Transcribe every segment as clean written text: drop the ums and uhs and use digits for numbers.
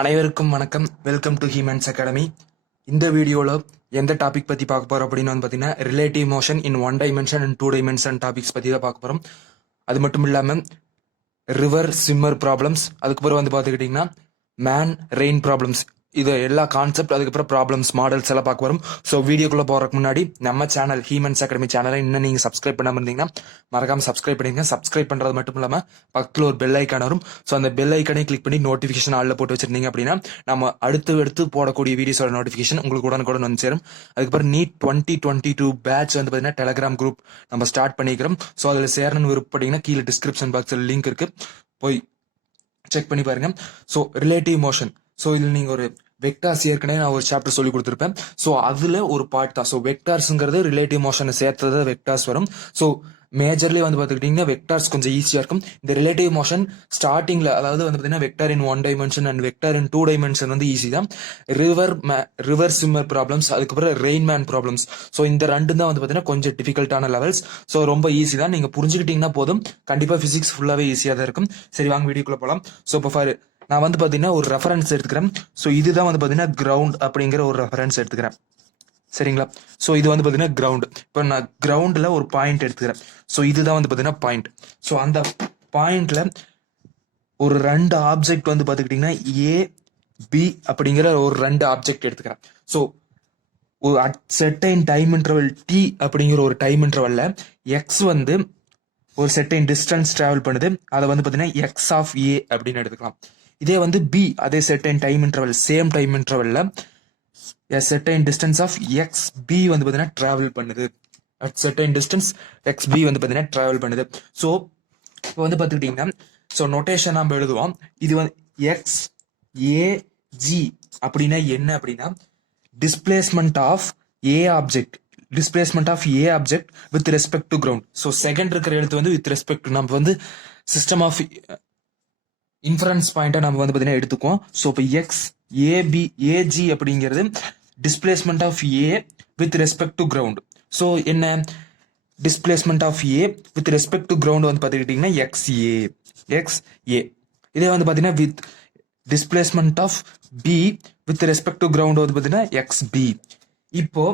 அனைவருக்கும் வணக்கம். Welcome to humans academy. இந்த வீடியோவில் எந்த டாபிக் பற்றி பார்க்க போகிறோம் அப்படின்னு பார்த்தீங்கன்னா relative motion in 1 dimension and 2 dimension topics பற்றி தான் பார்க்க போகிறோம். அது மட்டும் இல்லாமல் ரிவர் ஸ்விம்மர் ப்ராப்ளம்ஸ், அதுக்கப்புறம் பார்த்துக்கிட்டிங்கன்னா மேன் ரெயின் ப்ராப்ளம்ஸ், இது எல்லா கான்செப்ட், அதுக்கப்புறம் ப்ராப்ளம்ஸ் மாடல்ஸ் எல்லாம் பார்க்க வரும். ஸோ வீடியோக்குள்ளே போகிறதுக்கு முன்னாடி நம்ம சேனல் ஹியூமன்ஸ் அகாடமி சேனலை இன்னும் நீங்கள் சப்ஸ்கிரைப் பண்ணாமல் இருந்தீங்கன்னா மறக்காமல் சப்ஸ்கிரைப் பண்ணிங்க. சப்ஸ்கிரைப் பண்ணுறது மட்டும் இல்லாமல் பக்கத்தில் ஒரு பெல் ஐக்கான் வரும். ஸோ அந்த பெல் ஐக்கானே கிளிக் பண்ணி நோட்டிஃபிகேஷன் ஆளில் போட்டு வச்சிருந்தீங்க அப்படின்னா நம்ம அடுத்து போடக்கூடிய வீடியோஸோட நோட்டிஃபிகேஷன் உங்களுக்கு உடனுக்குடன் வந்து சேரும். அதுக்கப்புறம் நீட் 2022 பேட்ச் பார்த்தீங்கன்னா டெலகிராம் குரூப் நம்ம ஸ்டார்ட் பண்ணிக்கிறோம். ஸோ அதில் சேரணும்னு விருப்பப்பட்டீங்கன்னா கீழே டிஸ்கிரிப்ஷன் பாக்ஸில் லிங்க் இருக்குது, போய் செக் பண்ணி பாருங்க. ஸோ ரிலேட்டிவ் மோஷன், ஸோ இதில் நீங்கள் ஒரு வெக்டார்ஸ் ஏற்கனவே நான் ஒரு சாப்டர் சொல்லி கொடுத்துருப்பேன். ஸோ அதில் ஒரு பார்ட் தான். ஸோ வெக்டார்ஸுங்கிறது ரிலேட்டிவ் மோஷனை சேர்த்தது வெக்டார்ஸ் வரும். ஸோ மேஜர்லி பார்த்துக்கிட்டிங்கன்னா வெக்டார்ஸ் கொஞ்சம் ஈஸியாக இருக்கும். இந்த ரிலேட்டிவ் மோஷன் ஸ்டார்டிங்கில் அதாவது பார்த்தீங்கன்னா vector in 1 dimension and vector in 2 dimension easy தான். ரிவர் ஸ்விம்மர் ப்ராப்ளம்ஸ், அதுக்கப்புறம் ரெயின்மேன் ப்ராப்ளம்ஸ், ஸோ இந்த ரெண்டு தான் பார்த்தீங்கன்னா கொஞ்சம் டிஃபிகல்ட்டான லெவல்ஸ். ஸோ ரொம்ப ஈஸி தான், நீங்கள் புரிஞ்சுக்கிட்டீங்கன்னா போதும். கண்டிப்பாக ஃபிசிக்ஸ் ஃபுல்லாகவே ஈஸியாக தான் இருக்கும். சரி, வாங்க வீடியோக்குள்ளே போகலாம். ஸோ இப்போ நான் பார்த்தீங்கன்னா ஒரு ரெஃபரன்ஸ் எடுத்துக்கிறேன். ஸோ இதுதான் பார்த்தீங்கன்னா கிரவுண்ட் அப்படிங்கிற ஒரு ரெஃபரன்ஸ் எடுத்துக்கிறேன். சரிங்களா? ஸோ இது பார்த்தீங்கன்னா கிரவுண்ட். இப்போ நான் கிரவுண்டில் ஒரு பாயிண்ட் எடுத்துக்கிறேன். ஸோ இதுதான் பார்த்தீங்கன்னா பாயிண்ட். ஸோ அந்த பாயிண்ட்ல ஒரு 2 ஆப்ஜெக்ட் பார்த்துக்கிட்டிங்கன்னா ஏ பி அப்படிங்கிற ஒரு 2 ஆப்ஜெக்ட் எடுத்துக்கிறேன். ஸோ ஒரு செர்டைன் டைம் இன்டர்வல் டி அப்படிங்கிற ஒரு டைம் இன்டர்வல்ல எக்ஸ் ஒரு செர்டைன் டிஸ்டன்ஸ் டிராவல் பண்ணுது. அதை பார்த்தீங்கன்னா எக்ஸ் ஆஃப் ஏ அப்படின்னு எடுத்துக்கலாம். இதே பி அதே certain time interval, same time இன்டர்வல்ல a certain distance of xb பார்த்தீங்கன்னா டிராவல் பண்ணுது. at certain distance xb பார்த்தீங்கன்னா டிராவல் பண்ணுது. ஸோ இப்போ பார்த்துக்கிட்டிங்கன்னா ஸோ நோட்டேஷன் நம்ம எழுதுவோம். இது எக்ஸ் ஏ ஜி அப்படின்னா என்ன அப்படின்னா displacement of a object, displacement of a object with respect to ground. So second இருக்கிற எழுத்து வித் ரெஸ்பெக்ட் டு நம்ம சிஸ்டம் ஆஃப் இன்ஃபரன்ஸ் பாயிண்டா நம்ம பார்த்தீங்கன்னா எடுத்துக்குவோம். ஸோ இப்போ எக்ஸ் ஏபி ஏஜி அப்படிங்கிறது displacement of A with respect to ground. So என்ன displacement of A with respect to ground பார்த்துக்கிட்டிங்கன்னா எக்ஸ் ஏ. இதே பார்த்தீங்கன்னா with displacement of b with respect to ground பார்த்தீங்கன்னா எக்ஸ் பி. இப்போ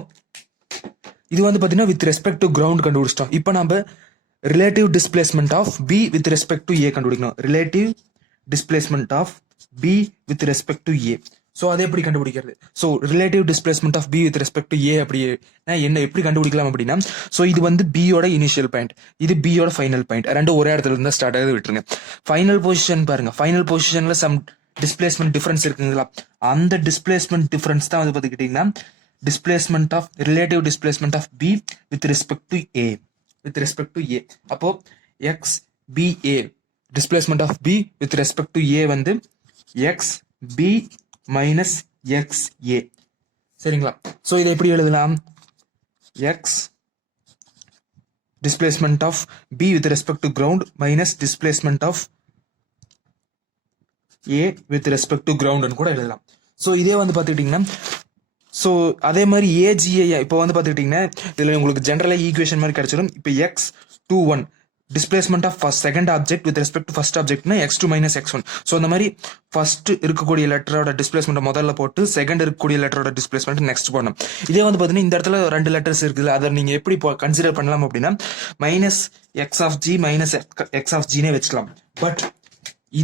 இது பார்த்தீங்கன்னா வித் ரெஸ்பெக்ட் டு கிரவுண்ட் கண்டுபிடிச்சிட்டோம். இப்போ நம்ம relative displacement of b with respect to a கண்டுபிடிக்கணும். Relative displacement of b with respect to a. So அதை எப்படி கண்டுபிடிக்கிறது? So relative displacement of b with respect to a அப்படி என்ன எப்படி கண்டுபிடிக்கலாம் அப்படின்னா, ஸோ இது பியோட இனிஷியல் பாயிண்ட், இது பியோட ஃபைனல் பாயிண்ட், ரெண்டும் ஒரே இடத்துல இருந்தால் ஸ்டார்ட் ஆகுது விட்டுருங்க. ஃபைனல் பொசிஷன் பாருங்க, ஃபைனல் பொசிஷன்ல சம் டிஸ்பிளேஸ்மெண்ட் டிஃபரன்ஸ் இருக்குங்களா, அந்த டிஸ்பிளேஸ்மெண்ட் டிஃபரன்ஸ் தான் பார்த்துக்கிட்டிங்கன்னா displacement of relative displacement of b with respect to a, with respect to a. அப்போ x b a displacement of b with respect to a x b minus x a. சரிங்களா? So இதை எப்படி எழுதலாம்? x displacement of b with respect to ground minus displacement of a with respect to ground ன்னு கூட எழுதலாம். So இதே பார்த்துக்கிட்டீங்கன்னா so அதே மாதிரி ஏஜிஏ இப்போ பார்த்துக்கிட்டிங்கன்னா இதில் உங்களுக்கு ஜென்ரலாக ஈக்குவேஷன் மாதிரி கிடைச்சிடும். இப்போ x 2 1 displacement of second object with respect to first ஆப்ஜெக்ட்னா x2 மைனஸ் x1. ஸோ அந்த மாதிரி ஃபர்ஸ்ட் இருக்கக்கூடிய லெட்டரோட டிஸ்பிளேஸ்மெண்ட் முதல்ல போட்டு செகண்ட் இருக்கக்கூடிய லெட்டரோட டிஸ்பிளேஸ்மெண்ட் நெக்ஸ்ட் போடணும். இதே பார்த்தீங்கன்னா இந்த இடத்துல 2 லெட்டர்ஸ் இருக்குது, அதை நீங்கள் எப்படி கன்சிடர் பண்ணலாம் அப்படின்னா minus x of g minus x of ஜினே வச்சுக்கலாம். பட்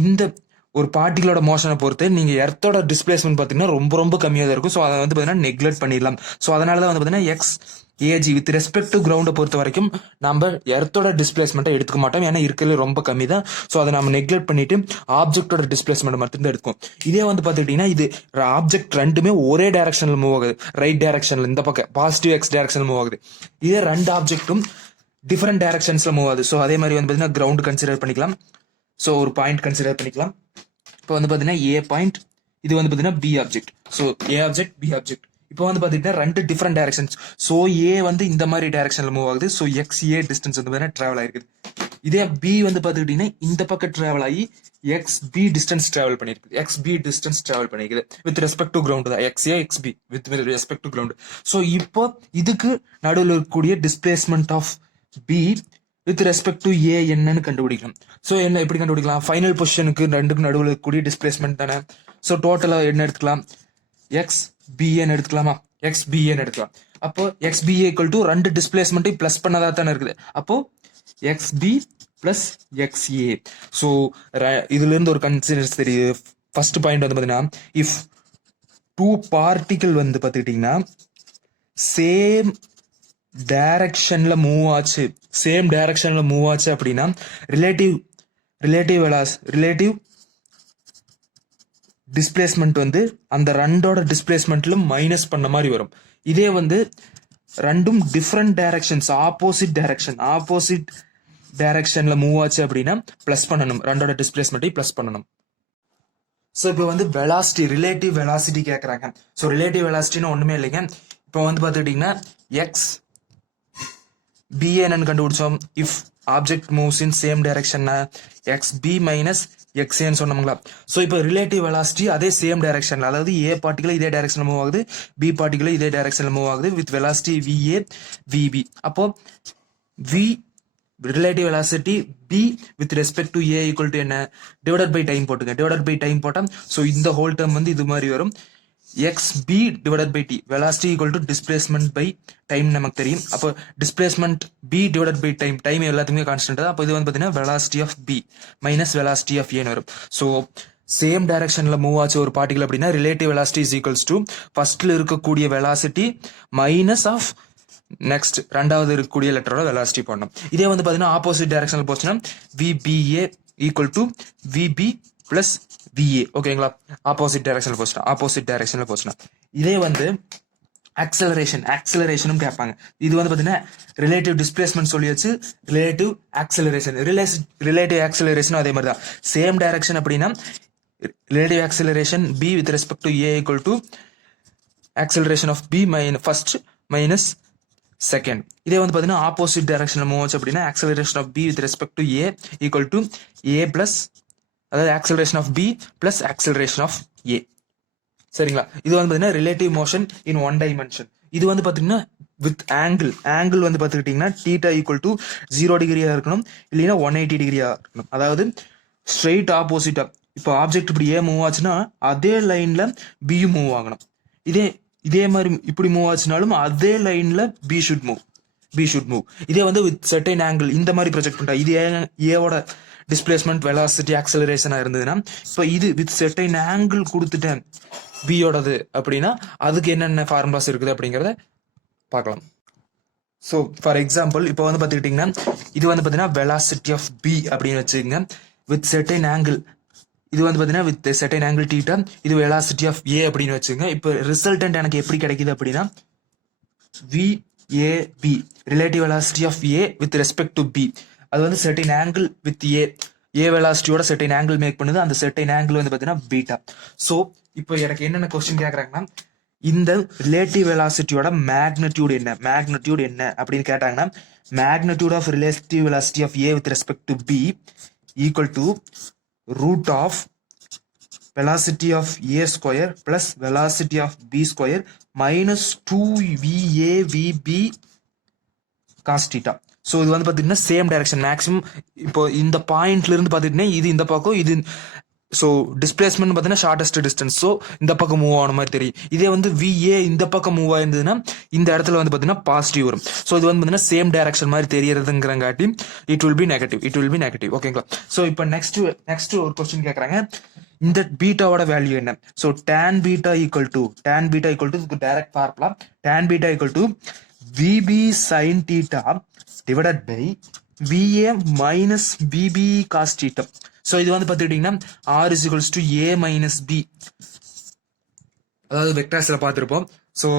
இந்த ஒரு பார்ட்டிகளோட மோஷனை பொறுத்து நீங்க எர்த்தோட டிஸ்பிளேஸ்மெண்ட் பார்த்தீங்கன்னா ரொம்ப கம்மியாக தான் இருக்கும். ஸோ அதை பார்த்தீங்கன்னா நெக்லெக்ட் பண்ணிடலாம். ஸோ அதனால தான் பார்த்தீங்கன்னா x a g with respect to கிரவுண்டை பொறுத்த வரைக்கும் நம்ம எர்த்தோட டிஸ்பிளேஸ்மெண்ட்டை எடுத்துக்க மாட்டோம், ஏன்னா இருக்கிறது ரொம்ப கம்மி தான். ஸோ அதை நம்ம நெக்லெக்ட் பண்ணிட்டு ஆப்ஜெக்டோட டிஸ்பிளேஸ்மெண்ட் மட்டும் தான் எடுக்கும். இதே பார்த்துக்கிட்டீங்கன்னா இது ஆப்ஜெக்ட் ரெண்டுமே ஒரே டைரக்ஷன்ல மூவ் ஆகுது, ரைட் டைரக்ஷன்ல இந்த பக்கம் பாசிட்டிவ் எக்ஸ் டைரக்ஷன்ல மூவ் ஆகுது. இதே 2 ஆப்ஜெக்டும் டிஃபரெண்ட் டைரக்ஷன்ஸ்ல மூவ் ஆகுது. ஸோ அதே மாதிரி பார்த்தீங்கன்னா கிரவுண்ட் கன்சிடர் பண்ணிக்கலாம். ஸோ ஒரு பாயிண்ட் கன்சிடர் பண்ணிக்கலாம். இப்போ பார்த்தீங்கன்னா ஏ பாயிண்ட், இது பார்த்தீங்கன்னா பி ஆப்ஜெக்ட். ஸோ ஏ ஆப்ஜெக்ட் பி ஆப்ஜெக்ட். இப்போ பார்த்தீங்கன்னா 2 டிஃபரெண்ட் டைரக்ஷன்ஸ். ஸோ ஏ இந்த மாதிரி டைரக்ஷன்ல மூவ் ஆகுது. ஸோ எக்ஸ் ஏ டிஸ்டன்ஸ் பார்த்தீங்கன்னா டிராவல் ஆயிருக்குது. இதே பி பார்த்துக்கிட்டீங்கன்னா இந்த பக்கம் டிராவல் ஆகி எக்ஸ் பி டிஸ்டன்ஸ் டிராவல் பண்ணிருக்கு, எக்ஸ் பி டிஸ்டன்ஸ் டிராவல் பண்ணிருக்குது வித் ரெஸ்பெக்ட் டு கிரவுண்ட் தான், x a x b with respect to ground. So இப்போ இதுக்கு நடுவில் இருக்கக்கூடிய displacement of b with respect to a என்னன்னு கண்டுபிடிக்கணும். ஸோ என்ன எப்படி கண்டுபிடிக்கலாம்? ஃபைனல் பொசிஷனுக்கு ரெண்டுக்கும் நடுவில் இருக்கக்கூடிய டிஸ்பிளேஸ்மெண்ட் தானே. ஸோ டோட்டலாக என்ன எடுத்துக்கலாம்? எக்ஸ் பிஏன்னு எடுத்துக்கலாமா? எக்ஸ் பிஏன்னு எடுத்துக்கலாம். அப்போ எக்ஸ் பிஏ ஈக்குவல் டு ரெண்டு டிஸ்பிளேஸ்மெண்ட்டையும் பிளஸ் பண்ணதா தானே இருக்குது. அப்போ எக்ஸ் பி பிளஸ் எக்ஸ் ஏ. ஸோ இதுல இருந்து ஒரு கன்சிடர்ஸ் தெரியுது. ஃபர்ஸ்ட் பாயிண்ட் வந்து பார்த்தீங்கன்னா, இஃப் டூ பார்ட்டிகிள் வந்து பார்த்துக்கிட்டிங்கன்னா சேம் டைரக்ஷன்ல மூவ் ஆச்சு அப்படின்னா ரிலேட்டிவ் டிஸ்பிளேஸ்மெண்ட் வந்து அந்த ரெண்டோட டிஸ்பிளேஸ்மெண்ட்ல மைனஸ் பண்ண மாதிரி வரும். இதே வந்து ரெண்டும் டிஃப்ரெண்ட் டைரக்ஷன்ஸ், ஆப்போசிட் டைரக்ஷன்ல மூவ் ஆச்சு அப்படின்னா பிளஸ் பண்ணணும், ரெண்டோட டிஸ்பிளேஸ்மெண்ட்டை பிளஸ் பண்ணணும். ஸோ இப்போ வந்து ரிலேட்டிவ் வெலாசிட்டி கேட்குறாங்க. ஸோ ரிலேட்டிவ் வெலாசிட்டின்னு ஒன்றுமே இல்லைங்க. இப்போ வந்து பார்த்துக்கிட்டிங்கன்னா எக்ஸ் பிஏ என்னன்னு கண்டுபிடிச்சோம். If object moves in same டைரக்ஷன்னா எக்ஸ் பி மைனஸ் எக்ஸ்ஏன்னு சொன்னோம்ங்களா. ஸோ இப்போ ரிலேட்டிவ் வெலாசிட்டி அதே சேம் டைரக்ஷன்ல, அதாவது ஏ பார்ட்டிகல் இதே டைரக்ஷன்ல மூவ் ஆகுது, பி பார்ட்டிகல் இதே டைரக்ஷன்ல மூவ் ஆகுது வித் வெலாசிட்டி விஏ விபி. அப்போ v relative velocity b with respect to a equal to என்ன? டிவைடட் பை டைம் போட்டுங்க. டிவைடட் பை டைம் போட்டால் ஸோ இந்த ஹோல் டேர்ம் வந்து இது மாதிரி வரும். X b divided by t, velocity equal to displacement by time நமக்கு தெரியும். அப்போ displacement b divided by time எல்லாத்துக்குமே கான்ஸ்டன்ட் தான். அப்போ இது வந்து பார்த்தீங்கன்னா velocity of b minus velocity of ஏன்னு வரும். ஸோ சேம் டைரக்ஷன்ல மூவ் ஆச்சு ஒரு பார்ட்டிகல் அப்படின்னா relative velocity is equals to ஃபர்ஸ்ட்ல இருக்கக்கூடிய வெலாசிட்டி மைனஸ் ஆஃப் நெக்ஸ்ட் ரெண்டாவது இருக்கக்கூடிய லெட்டரோட வெலாசிட்டி போடணும். இதே வந்து பார்த்தீங்கன்னா ஆப்போசிட் டைரக்ஷன்ல போச்சுன்னா v b a equal to v b plus v a. ஓகேங்களா? ஆப்போசிட் டைரக்ஷன்ல போச்சுன்னா இதே வந்து ஆக்சலரேஷனும் கேட்பாங்க. இது வந்து பார்த்தீங்கன்னா ரிலேட்டிவ் டிஸ்பிளேஸ்மெண்ட் சொல்லியாச்சு, ரிலேட்டிவ் ஆக்சலரேஷனும் அதே மாதிரி தான். சேம் டைரக்ஷன் அப்படின்னா relative acceleration b with respect to a equal to acceleration of b first minus second. இதே வந்து பார்த்தீங்கன்னா ஆப்போசிட் டைரக்ஷன்ல மூவ் ஆச்சு அப்படின்னா acceleration of b with respect to a equal to a plus, அதாவது acceleration of B plus acceleration of ஏ. சரிங்களா? இது வந்து பார்த்தீங்கன்னா relative motion in one dimension. இது வந்து பார்த்தீங்கன்னா வித் ஆங்கிள் வந்து பார்த்துக்கிட்டிங்கன்னா தீட்டா ஈக்குவல் டு 0 டிகிரியா இருக்கணும், இல்லைன்னா 180 டிகிரியா இருக்கணும். அதாவது ஸ்ட்ரெயிட் ஆப்போசிட்டா. இப்போ ஆப்ஜெக்ட் இப்படி ஏ மூவ் ஆச்சுன்னா அதே லைன்ல பியும் மூவ் ஆகணும். இதே மாதிரி இப்படி மூவ் ஆச்சுனாலும் அதே லைன்ல பி ஷுட் மூவ். இதே வந்து வித் செர்டைன் ஆங்கிள் இந்த மாதிரி ப்ரொஜெக்ட் பண்ணிட்டா இது ஏவோட டிஸ்பிளேஸ்மெண்ட் வெலாசிட்டி ஆக்சலரேஷனா இருந்ததுன்னா, இப்போ இது வித் செர்டைன் ஆங்கிள் கொடுத்துட்டேன் பியோடது அப்படின்னா அதுக்கு என்னென்ன ஃபார்முலாஸ் இருக்குது அப்படிங்கிறத பார்க்கலாம். ஸோ ஃபார் எக்ஸாம்பிள் இப்போ வந்து பார்த்துக்கிட்டிங்கன்னா இது வந்து பார்த்தீங்கன்னா வெலாசிட்டி ஆஃப் பி அப்படின்னு வச்சுக்கோங்க வித் செர்டைன் ஆங்கிள். இது வந்து பார்த்தீங்கன்னா வித் செர்டைன் ஆங்கிள் தீட்டா. இது வெலாசிட்டி ஆஃப் ஏ அப்படின்னு வச்சுக்கோங்க. இப்போ ரிசல்டன்ட் எனக்கு எப்படி கிடைக்குது அப்படின்னா VAB relative velocity of A with respect to B. அது வந்து செர்டைன் ஆங்கிள் வித் ஏ வெலாசிட்டியோட செர்டைன் ஆங்கிள் மேக் பண்ணுது. அந்த செர்டைன் ஆங்கிள் வந்து பார்த்தீங்கன்னா பீட்டா. ஸோ இப்போ எனக்கு என்னென்ன கொஸ்டின் கேட்குறாங்கன்னா, இந்த ரிலேட்டிவ் வெலாசிட்டியோட மேக்னிடியூட் என்ன அப்படின்னு கேட்டாங்கன்னா, magnitude of relative velocity of A with respect to b equal to root of velocity of a square plus velocity of b square minus 2va vb cos theta. So இது வந்து பார்த்தீங்கன்னா same direction maximum. இப்போ இந்த பாயிண்ட்ல இருந்து பார்த்துக்கிட்டீங்கன்னா இது இந்த பக்கம், இது ஸோ டிஸ்பிளேஸ்மெண்ட் பார்த்தீங்கன்னா ஷார்டஸ்ட் டிஸ்டன்ஸ். ஸோ இந்த பக்கம் மூவ் ஆன மாதிரி தெரியும். இதே வந்து விஏ இந்த பக்கம் மூவ் ஆயிருந்ததுன்னா இந்த இடத்துல வந்து பார்த்தீங்கன்னா பாசிட்டிவ் வரும். ஸோ இது வந்து பார்த்தீங்கன்னா சேம் டைரக்ஷன் மாதிரி தெரியறதுங்கிறங்காட்டி இட் வில் பி நெகட்டிவ். ஓகேங்களா? ஸோ இப்போ நெக்ஸ்ட் ஒரு கொஸ்டின் கேட்குறாங்க, இந்த பீட்டாவோட வேல்யூ என்ன? So tan beta equal to direct formula tan beta equal to v b sine theta divided by v a minus b b cos theta. So இது வந்து பார்த்துக்கிட்டிங்கன்னா r is equals to a minus b, அதாவது வெக்டர்ஸ்ல பார்த்துருப்போம். ஸோ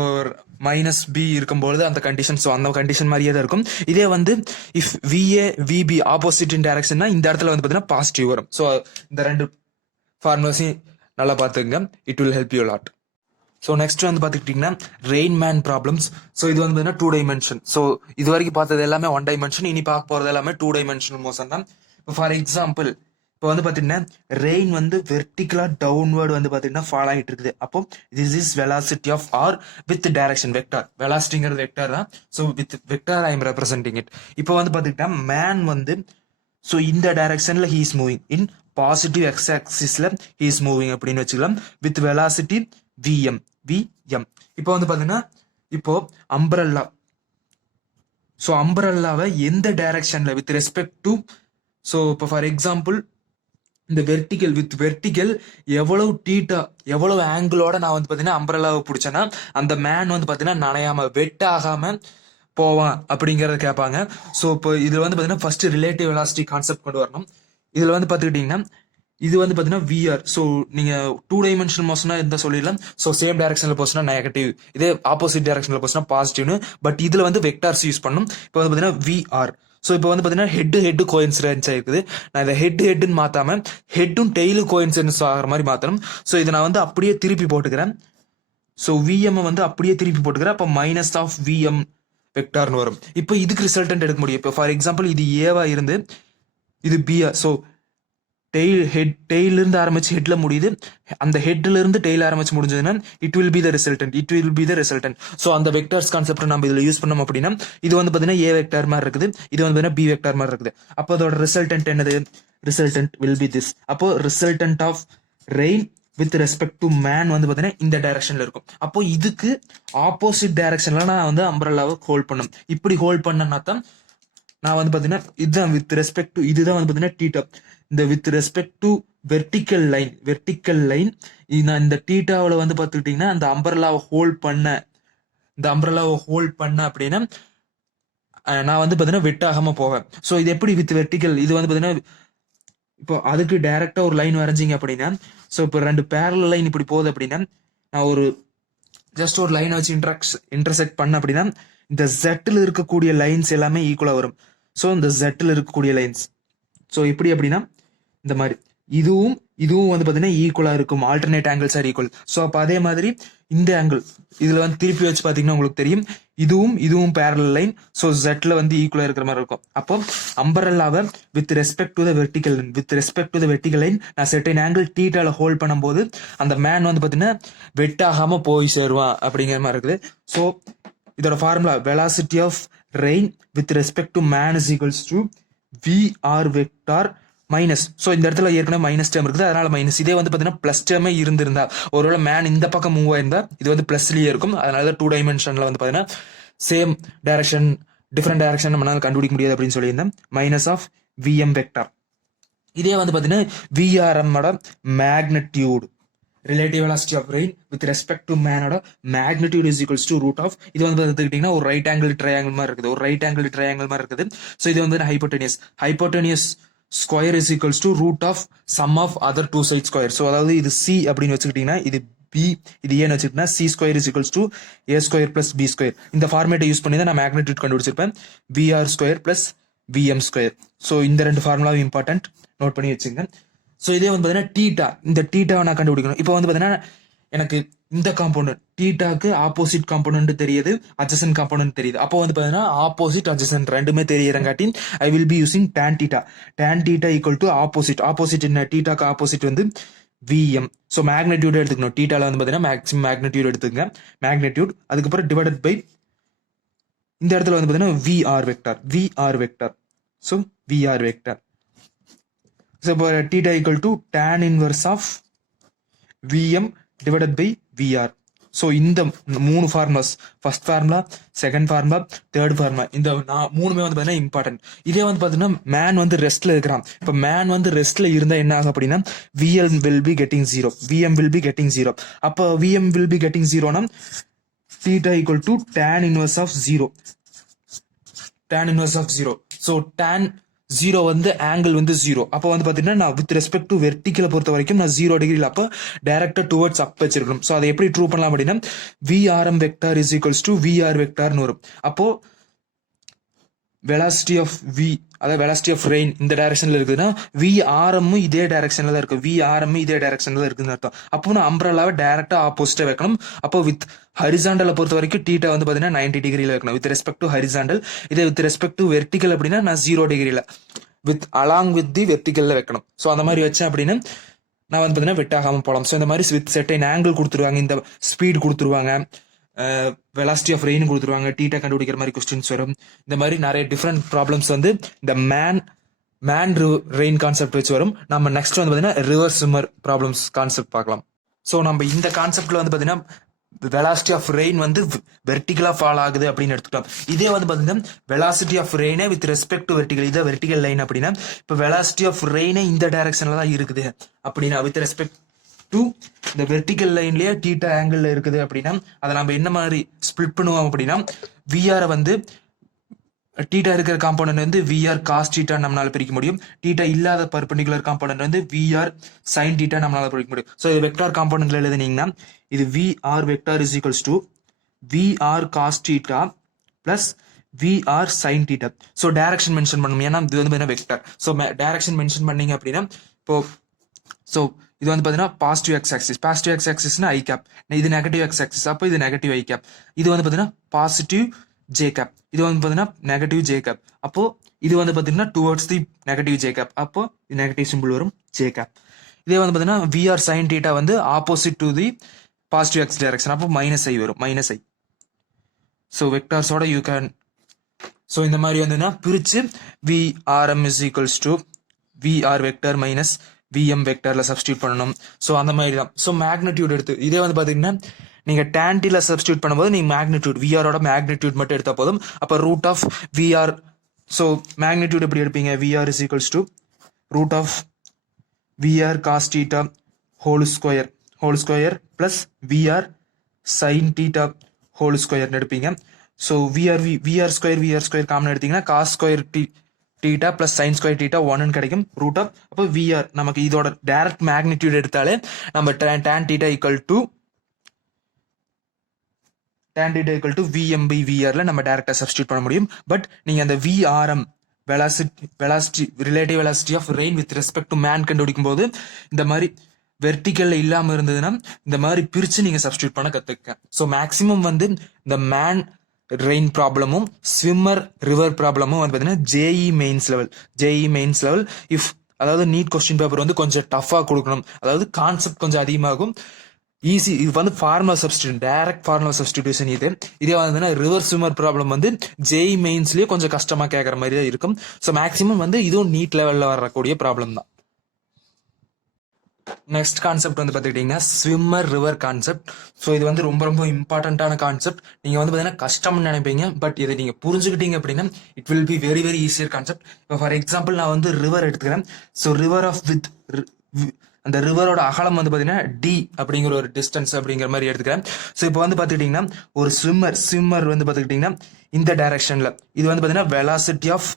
மைனஸ் பி இருக்கும்போது அந்த condition, so அந்த condition மாதிரியே தான் இருக்கும். இதே வந்து if VA VB opposite in டைரக்ஷன்னா இந்த இடத்துல வந்து பார்த்தீங்கன்னா பாசிட்டிவ் வரும். ஸோ இந்த ரெண்டு ஃபார்முலாஸையும் நல்லா பார்த்துக்கங்க, it will help you lot. So next வந்து பார்த்துக்கிட்டிங்கன்னா ரெயின்மேன் ப்ராப்ளம்ஸ். ஸோ இது வந்து பார்த்தீங்கன்னா 2 டைமென்ஷன். ஸோ இது வரைக்கும் பார்த்தது எல்லாமே 1 டைமென்ஷன், இனி பார்க்க போகிறது எல்லாமே 2 டைமென்ஷனல் மோஷன் தான். இப்போ ஃபார் எக்ஸாம்பிள் இப்போ வந்து பார்த்தீங்கன்னா ரெயின் வந்து வெர்டிகலா டவுன்வர்டு வந்து பார்த்தீங்கன்னா ஃபால் ஆகிட்டு இருக்குது. அப்போ this is velocity of R with direction vector. வெலாசிட்டிங்கிறது வெக்டார் தான். So with vector I am representing it. இப்போ வந்து பார்த்துக்கிட்டா மேன் வந்து ஸோ இந்த டைரக்ஷன்ல he is moving in positive x ஆக்சிஸ்ல ஹீ இஸ் மூவிங் அப்படின்னு வச்சுக்கலாம் வித் வெலாசிட்டி விஎம். இப்போ வந்து பார்த்தீங்கன்னா இப்போ அம்பரல்லா. ஸோ அம்பரல்லாவை எந்த டைரக்ஷன்ல வித் ரெஸ்பெக்ட் டு ஸோ இப்போ ஃபார் எக்ஸாம்பிள் இந்த வெர்டிகல் எவ்வளவு டீட்டா எவ்வளவு ஆங்கிளோட நான் வந்து பார்த்தீங்கன்னா அம்பரல்லாவை பிடிச்சேன்னா அந்த மேன் வந்து பார்த்தீங்கன்னா நனையாம வெட் ஆகாம போவான் அப்படிங்கறத கேட்பாங்க. ஸோ இப்போ இதுல வந்து பார்த்தீங்கன்னா ஃபர்ஸ்ட் ரிலேட்டிவ் வெலாசிட்டி கான்செப்ட் கொண்டு வரணும். இதுல வந்து பார்த்துக்கிட்டீங்கன்னா இது வந்து பார்த்தீங்கன்னா விஆர். ஸோ நீங்க 2 டைமென்ஷனல் மோஷனா இருந்தா சொல்லிடலாம். ஸோ சேம் டைரக்ஷன்ல போச்சுன்னா நெகட்டிவ், இதே ஆப்போசிட் டைரக்ஷன்ல போச்சுன்னா பாசிட்டிவ்னு. பட் இதுல வந்து வெக்டார்ஸ் யூஸ் பண்ணும். இப்போ வந்து பார்த்தீங்கன்னா விஆர். ஸோ இப்போ வந்து பார்த்தீங்கன்னா ஹெட் கோயின்சிடன்ஸ் ஆயிருக்குது. நான் இதை ஹெட்னு மாத்தாம ஹெட்டும் டெய்லும் கோயின்சிடன்ஸ் ஆகிற மாதிரி மாத்தணும். ஸோ இதை நான் வந்து அப்படியே திருப்பி போட்டுக்கிறேன். ஸோ விஎம் வந்து அப்படியே திருப்பி போட்டுக்கிறேன். அப்போ மைனஸ் ஆஃப் விஎம் வெக்டார்னு வரும். இப்போ இதுக்கு ரிசல்டன்ட் எடுக்க முடியும். இப்போ ஃபார் எக்ஸாம்பிள் இது ஏவா இருந்து இது பிஆ. ஸோ டெய்ல இருந்து ஆரம்பிச்சு ஹெட்ல முடியுது. அந்த ஹெட்ல இருந்து டெய்ல ஆரம்பிச்சு முடிஞ்சதுன்னா it will be the resultant. So அந்த வெக்டார்ஸ் கான்செப்ட் நம்ம இதுல யூஸ் பண்ணோம் அப்படின்னா இது வந்து பாத்தீங்கன்னா ஏ வெக்டார் மாதிரி இருக்குது, இது வந்து பாத்தீங்கன்னா பி வெக்டார் மாதிரி இருக்குது. அப்போ அதோட ரிசல்டன்ட் என்னது? Resultant will be this. அப்போ resultant of rain with respect to man வந்து பாத்தீங்கன்னா இந்த டைரக்ஷன்ல இருக்கும். அப்போ இதுக்கு ஆப்போசிட் டைரக்ஷன்ல நான் வந்து அம்பரல்லாவை ஹோல்ட் பண்ணும். இப்படி ஹோல்ட் பண்ணனா தான் நான் வந்து பாத்தீங்கன்னா இதுதான் வித் ரெஸ்பெக்ட் டு இதுதான் வந்து பாத்தீங்கன்னா டீட்டா. இந்த with respect to vertical line நான் இந்த டீட்டாவில் வந்து பார்த்துக்கிட்டீங்கன்னா அந்த அம்பரல்லாவை ஹோல்ட் பண்ண அப்படின்னா நான் வந்து பார்த்தீங்கன்னா வெட்டாகாம போவேன். ஸோ இது எப்படி வித் வெர்டிக்கல்? இது வந்து பார்த்தீங்கன்னா இப்போ அதுக்கு டைரக்டா ஒரு லைன் வரைஞ்சிங்க அப்படின்னா, ஸோ இப்போ 2 பேரல் லைன் இப்படி போகுது அப்படின்னா நான் ஒரு ஜஸ்ட் ஒரு லைனை வச்சு இன்டர்செக்ட் பண்ண அப்படின்னா இந்த ஜெட்டில் இருக்கக்கூடிய லைன்ஸ் எல்லாமே ஈக்குவலா வரும். ஸோ இந்த ஜெட்டில் இருக்கக்கூடிய லைன்ஸ் ஸோ எப்படி அப்படின்னா இந்த மாதிரி இதுவும் வந்து பார்த்தீங்கன்னா ஈக்குவலா இருக்கும். Alternate angles R equal. So அப்போ அதே மாதிரி இந்த ஆங்கிள் இதுல வந்து திருப்பி வச்சு பார்த்தீங்கன்னா உங்களுக்கு தெரியும் இதுவும் பேரல் லைன். ஸோ ஜெட்ல வந்து ஈக்குவலா இருக்கிற மாதிரி இருக்கும். அப்போ அம்பரல்லாவை with respect to the vertical line நான் செர்டைன் ஆங்கிள் டீட்டால ஹோல்ட் பண்ணும்போது அந்த மேன் வந்து பார்த்தீங்கன்னா வெட்டாகாம போய் சேருவான் அப்படிங்கிற மாதிரி இருக்குது. ஸோ இதோட formula velocity of rain with respect to man is equals to v r vector minus. So இந்த இடத்துல ஏற்கனவே மைனஸ் டேர்ம் இருக்குது, அதனால மைனஸ். இதே வந்து பார்த்தீங்கன்னா பிளஸ் டேர்மே இருந்திருந்தா ஒருவேளை மேன் இந்த பக்கம் மூவ் ஆயிருந்தா இது வந்து பிளஸ்லயே இருக்கும். அதனால 2 டைமென்ஷன்ல வந்து பார்த்தீங்கன்னா சேம் டைரக்ஷன் டிஃப்ரெண்ட் டைரக்ஷன் நம்மளால கண்டுபிடிக்க முடியாது அப்படின்னு சொல்லியிருந்தேன். Minus of VM vector. இதே வந்து பார்த்தீங்கன்னா விஆர்எம்மோட magnitude relative velocity of rain with respect to மேனோட magnitude is equals to root of. இது வந்து பார்த்துக்கிட்டீங்கன்னா ஒரு ரைட் ஆங்கிள் ட்ரையாங்கிள் மாதிரி இருக்குது. ஸோ இது வந்து hypotenuse square is equals to root of sum of other 2 side square. So அதாவது இது சி அப்படின்னு வச்சுக்கிட்டீங்கன்னா இது பி, இது ஏன்னு வச்சுக்கிட்டீங்கன்னா C square is equals to A square plus B square. இந்த ஃபார்மேட்டை யூஸ் பண்ணி தான் நான் மேக்னிடியூட் கண்டுபிடிச்சிருப்பேன். VR square plus VM square. So இந்த 2 ஃபார்முலாவும் இம்பார்ட்டன்ட், நோட் பண்ணி வச்சுங்க. ஸோ இதே வந்து பார்த்தீங்கன்னா டீட்டா, இந்த டீட்டாவை நான் கண்டுபிடிக்கணும். இப்போ வந்து பார்த்தீங்கன்னா எனக்கு இந்த காம்பவுண்ட் டீட்டாக்கு ஆப்போசிட் காம்பவுண்ட் தெரியுது, அட்ஜசன்ட் காம்பவுண்ட் தெரியுது. அப்போ வந்து பார்த்தீங்கன்னா ஆப்போசிட் அட்ஜசன்ட் ரெண்டுமே தெரியறங்காட்டி I will be using tan theta equal to opposite என்ன டீட்டாக்கு ஆப்போசிட் வந்து விஎம். ஸோ மேக்னிடியூட் எடுத்துக்கணும். டீட்டால வந்து பார்த்தீங்கன்னா மேக்ஸிமம் மேக்னிடியூட் எடுத்துக்கங்க. மேக்னிடியூட் அதுக்கப்புறம் டிவைடட் பை இந்த இடத்துல வந்து பார்த்தீங்கன்னா VR vector. So VR vector. So இப்போ theta equal to tan inverse of VM divided by VR. So இந்த 3 formulas, first formula, second formula, third formula, இந்த 3மே வந்து பார்த்தீங்கன்னா இம்பார்ட்டன்ட். இதே வந்து பார்த்தீங்கன்னா மேன் வந்து ரெஸ்ட்ல இருக்கிறான். இப்போ மேன் வந்து ரெஸ்ட்ல இருந்தா என்ன ஆகும் அப்படின்னா VM will be getting zero. அப்போ விஎம் வில் பி கெட்டிங் ஜீரோனா theta equal to tan inverse of zero. So tan 0 வந்து ஆங்கிள் வந்து 0. அப்போ வந்து பார்த்தீங்கன்னா நான் வித் ரெஸ்பெக்ட் டு வெர்டிக்கலை பொறுத்த வரைக்கும் நான் 0 டிகிரியில் அப்போ டைரக்டா டுவர்ட்ஸ் அப் வச்சிருக்கணும். ஸோ அதை எப்படி ட்ரூ பண்ணலாம் அப்படின்னா VRM vector is equals to VR வெக்டார்னு வரும். அப்போ வெலாசிட்டி ஆஃப் அதாவது வெலாசிட்டி ஆஃப் ரெயின் இந்த டைரக்ஷன்ல இருக்குதுன்னா விஆர்எம் இதே டைரக்ஷன்ல தான் இருக்குன்னு அர்த்தம். அப்போ நான் அம்பரல்லாவை டைரக்டா ஆப்போசிட்டா வைக்கணும். அப்போ வித் ஹரிசாண்டலை பொறுத்த வரைக்கும் டீட்டா வந்து பார்த்தீங்கன்னா 90 டிகிரியில் வைக்கணும் வித் ரெஸ்பெக்ட் டு ஹரிசாண்டல். இதே வித் ரெஸ்பெக்ட் டு வெர்டிக்கல் அப்படின்னா நான் 0 டிகிரியில். அலாங் வித் தி வெர்டிகல்ல வைக்கணும். ஸோ அந்த மாதிரி வச்சேன் அப்படின்னு நான் வந்து பார்த்தீங்கன்னா வெட்டாகாமல் போகலாம். ஸோ இந்த மாதிரி வித் செட்டைன் ஆங்கிள் கொடுத்துருவாங்க, இந்த ஸ்பீட் கொடுத்துருவாங்க, வெலாசிட்டி ஆஃப் ரெயின் கொடுத்துருவாங்க, டீட்டா கண்டுபிடிக்கிற மாதிரி கொஸ்டின்ஸ் வரும். இந்த மாதிரி நிறைய டிஃப்ரெண்ட் ப்ராப்ளம்ஸ் வந்து இந்த மேன் ரெயின் கான்செப்ட் வச்சு வரும். நம்ம நெக்ஸ்ட் வந்து பார்த்தீங்கன்னா ரிவர் ஸ்விம்மர் ப்ராப்ளம்ஸ் கான்செப்ட் பார்க்கலாம். ஸோ நம்ம இந்த கான்செப்ட்ல வந்து பார்த்தீங்கன்னா வெலாசிட்டி ஆஃப் ரெயின் வந்து வெர்டிகலா ஃபால் ஆகுது அப்படின்னு எடுத்துக்கலாம். இதே வந்து பார்த்தீங்கன்னா வெலாசிட்டி ஆஃப் ரெயினே வித் ரெஸ்பெக்ட் டு வெர்டிகல், இதை வெர்டிகல் லைன் அப்படின்னா இப்போ வெலாசிட்டி ஆஃப் ரெயினே இந்த டைரக்ஷன்ல தான் இருக்குது அப்படின்னா வித் ரெஸ்பெக்ட் டு இந்த வெர்டிகல் லைன்லயே டீட்டா ஆங்கிள் இருக்குது அப்படின்னா அதை நம்ம என்ன மாதிரி ஸ்பிளிட் பண்ணுவோம் அப்படின்னா விஆரை வந்து டீட்டா இருக்கிற காம்பவுண்ட் வந்து விஆர் காஸ் டீட்டா நம்மளால பிரிக்க முடியும். டீட்டா இல்லாத பர்பெண்டிகுலர் காம்பவுண்ட் வந்து விஆர் சைன் டீட்டா நம்மளால பிரிக்க முடியும். ஸோ இது வெக்டார் காம்பவுண்ட்ல எழுதுனீங்கன்னா இது v r vector is equals to v r cos theta plus VR sine theta. So direction mention பண்ணணும், ஏன்னா இது வந்து வெக்டார். ஸோ டைரக்ஷன் மென்ஷன் பண்ணீங்க அப்படின்னா இப்போ ஸோ இது வந்து பார்த்தீங்கன்னா positive x axis, positive x ஆக்சிஸ்னா ஐ கேப், இது நெகட்டிவ் எக்ஸ் ஆக்சிஸ், அப்போ இது நெகட்டிவ் ஐ கேப். இது வந்து பார்த்தீங்கன்னா பாசிட்டிவ் ஜே கேப், இது வந்து பார்த்தீங்கன்னா நெகட்டிவ் ஜே கேப். அப்போ இது வந்து பார்த்தீங்கன்னா towards the negative J cap, அப்போ இது நெகட்டிவ் சிம்பிள் வரும் ஜே கேப். இதே வந்து பார்த்தீங்கன்னா விஆர் சைன் டீட்டா வந்து opposite to the positive x டைரக்ஷன், அப்போ மைனஸ் ஐ வரும், மைனஸ் ஐ. ஸோ வெக்டார்ஸோட யூ கேன் ஸோ இந்த மாதிரி வந்துன்னா பிரிச்சு VRM is equals to VR vector minus VM வெக்டர்ல சப்ஸ்டியூட் பண்ணணும். ஸோ அந்த மாதிரி தான். ஸோ மேக்னிடியூட் எடுத்து இதே வந்து பார்த்தீங்கன்னா நீங்க டேன்டில சப்ஸ்டியூட் பண்ணும்போது நீங்க மேக்னிடியூட் விஆரோட மேக்னிடியூட் மட்டும் எடுத்தா போதும். அப்போ root of VR, so magnitude எப்படி எடுப்பீங்க, VR is equals to root of VR cos theta whole square plus VR sine theta whole ஸ்கொயர்னு எடுப்பீங்க. ஸோ விஆர் ஸ்கொயர் காமன் எடுத்தீங்கன்னா cos square theta plus sine square theta 1 கிடைக்கும். Root of அப்போ VR நமக்கு இதோட direct magnitude எடுத்தாலே நம்ம tan theta equal to VM by விஆர்ல நம்ம டைரக்டா சப்ஸ்டியூட் பண்ண முடியும். பட் நீங்க அந்த VRM velocity relative velocity of rain with respect to man கண்டுபிடிக்கும் போது இந்த மாதிரி வெர்டிகல்ல இல்லாம இருந்ததுன்னா இந்த மாதிரி பிரிச்சு நீங்க சப்ஸ்டியூட் பண்ண கத்துக்க. ஸோ மேக்சிமம் வந்து இந்த மேன் ரெயின் ப்ராப்ளமும் ஸ்விம்மர் ரிவர் ப்ராப்ளமும் வந்து பார்த்தீங்கன்னா ஜேஇ மெயின்ஸ் லெவல் இஃப் அதாவது நீட் கொஸ்டின் பேப்பர் வந்து கொஞ்சம் டஃபாக கொடுக்கணும், அதாவது கான்செப்ட் கொஞ்சம் அதிகமாகும். ஈஸி இது வந்து formula substitution, direct formula substitution. இதே வந்து ரிவர் ஸ்விம்மர் ப்ராப்ளம் வந்து ஜேஇ மெயின்ஸ்லயே கொஞ்சம் கஷ்டமா கேட்கற மாதிரி தான் இருக்கும். ஸோ மேக்சிமம் வந்து இதுவும் நீட் லெவல்ல வரக்கூடிய ப்ராப்ளம் தான். நெக்ஸ்ட் கான்செப்ட் வந்து பார்த்துக்கிட்டீங்கன்னா ஸ்விம்மர் ரிவர் கான்செப்ட். ஸோ இது வந்து ரொம்ப ரொம்ப இம்பார்ட்டன்டான கான்செப்ட். நீங்கள் வந்து பார்த்தீங்கன்னா கஷ்டம்னு நினைப்பீங்க, பட் இதை நீங்கள் புரிஞ்சுக்கிட்டீங்க அப்படின்னா it will be very very easier concept. இப்போ ஃபார் எக்ஸாம்பிள் நான் வந்து ரிவர் எடுத்துக்கிறேன். ஸோ ரிவர் ஆஃப் வித் அந்த ரிவரோட அகலம் வந்து பார்த்தீங்கன்னா டி அப்படிங்கிற ஒரு டிஸ்டன்ஸ் அப்படிங்கிற மாதிரி எடுத்துக்கிறேன். ஸோ இப்போ வந்து பார்த்துக்கிட்டிங்கன்னா ஒரு ஸ்விம்மர் வந்து பார்த்துக்கிட்டிங்கன்னா இந்த டைரக்ஷனில் இது வந்து பார்த்தீங்கன்னா வெலாசிட்டி ஆஃப்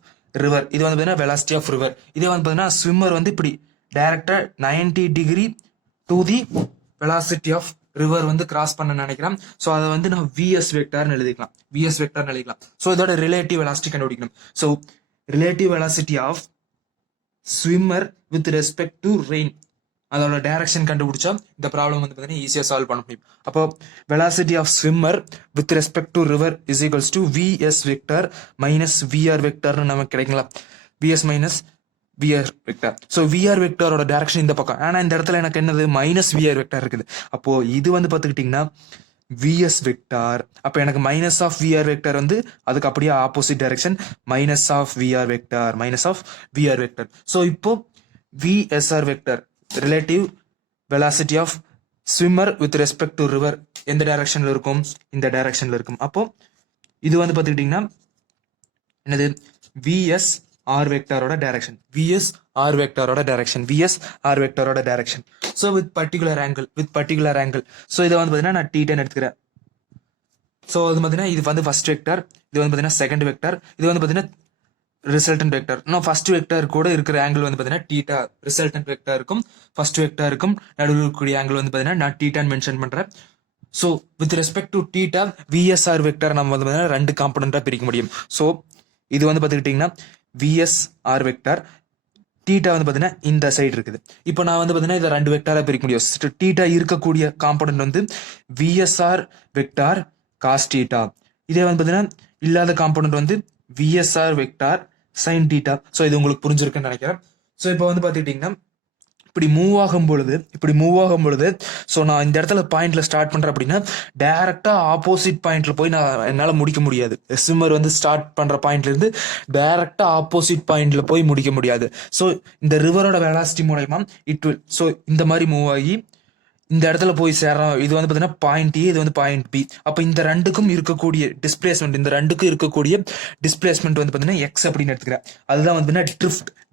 ரிவர், இது வந்து பார்த்தீங்கன்னா வெலாசிட்டி ஆஃப் ரிவர். இதே வந்து பார்த்தீங்கன்னா ஸ்விம்மர் வந்து இப்படி டைரக்டா 90 degree to the velocity of river வந்து கிராஸ் பண்ண நினைக்கிறேன். ஸோ அதை வந்து நான் விஎஸ் வெக்டார்னு எழுதிக்கலாம். ஸோ இதோட ரிலேட்டிவ் வெலாசிட்டி கண்டுபிடிக்கணும். So relative velocity of swimmer with respect to rain, அதோட டைரக்ஷன் கண்டுபிடிச்சா இந்த ப்ராப்ளம் வந்து பார்த்தீங்கன்னா ஈஸியாக சால்வ் பண்ண முடியும். அப்போ velocity of swimmer with respect to river is equals to VS vector minus VR வெக்டார்னு நமக்கு கிடைக்கலாம். VS minus VR vector. So VR வெக்டாரோட டைரக்ஷன் இந்த பக்கம், ஆனால் இந்த இடத்துல எனக்கு என்னது மைனஸ் விஆர் வெக்டார் இருக்குது. அப்போ இது வந்து பார்த்துக்கிட்டிங்கன்னா விஎஸ் வெக்டார். அப்போ எனக்கு மைனஸ் ஆஃப் விஆர் வெக்டார் வந்து அதுக்கு அப்படியே opposite direction minus of VR vector. So இப்போ VSR vector relative velocity of swimmer with respect to river எந்த டைரக்ஷன்ல இருக்கும், இந்த டைரக்ஷன்ல இருக்கும். அப்போ இது வந்து பார்த்துக்கிட்டிங்கன்னா என்னது விஎஸ் ஆர் வெக்டாரோட டைரக்ஷன். So with particular angle. So இதை வந்து பார்த்தீங்கன்னா நான் T10 எடுத்துக்கிறேன். ஸோ அது பார்த்தீங்கன்னா இது வந்து ஃபர்ஸ்ட் வெக்டார், இது வந்து பார்த்தீங்கன்னா செகண்ட் வெக்டார், இது வந்து பார்த்தீங்கன்னா ரிசல்டன்ட் வெக்டார். இன்னும் ஃபர்ஸ்ட் வெக்டார் கூட இருக்கிற ஆங்கிள் வந்து பார்த்தீங்கன்னா டீட்டா. ரிசல்டன்ட் வெக்டாருக்கும் ஃபர்ஸ்ட் வெக்டாருக்கும் நடுவில் இருக்கக்கூடிய ஆங்கிள் வந்து பார்த்தீங்கன்னா நான் T10 மென்ஷன் பண்றேன். So with respect to theta VSR vector நம்ம வந்து பார்த்தீங்கன்னா 2 காம்பனண்டா பிரிக்க முடியும். ஸோ இது வந்து பார்த்துக்கிட்டிங்கன்னா விஎஸ்ஆர் வெக்டார், டீட்டா வந்து பார்த்தீங்கன்னா இந்த சைடு இருக்குது. இப்போ நான் வந்து பார்த்தீங்கன்னா இதை 2 வெக்டாரா பிரிக்க முடியும். டீட்டா இருக்கக்கூடிய காம்பனண்ட் வந்து விஎஸ்ஆர் வெக்டார் காஸ் டீட்டா. இதே வந்து பார்த்தீங்கன்னா இல்லாத காம்பனண்ட் வந்து VSR vector sine theta. So இது உங்களுக்கு புரிஞ்சிருக்குன்னு நினைக்கிறேன். ஸோ இப்போ வந்து பார்த்துக்கிட்டிங்கன்னா இப்படி மூவ் ஆகும் பொழுது ஸோ நான் இந்த இடத்துல பாயிண்ட்ல ஸ்டார்ட் பண்றேன் அப்படின்னா டைரக்டா ஆப்போசிட் பாயிண்ட்ல போய் நான் என்னால் முடிக்க முடியாது. ஸ்விம்மர் வந்து ஸ்டார்ட் பண்ற பாயிண்ட்ல இருந்து டைரக்டா ஆப்போசிட் பாயிண்ட்ல போய் முடிக்க முடியாது. ஸோ இந்த ரிவரோட வெலாசிட்டி மூலயமா இட் வில் ஸோ இந்த மாதிரி மூவ் ஆகி இந்த இடத்துல போய் சேர்றோம். இது வந்து பார்த்தீங்கன்னா பாயிண்ட் ஏ, இது வந்து பாயிண்ட் பி. அப்போ இந்த ரெண்டுக்கும் இருக்கக்கூடிய டிஸ்பிளேஸ்மெண்ட் வந்து பார்த்தீங்கன்னா எக்ஸ் அப்படின்னு எடுத்துக்கிறேன். அதுதான் வந்து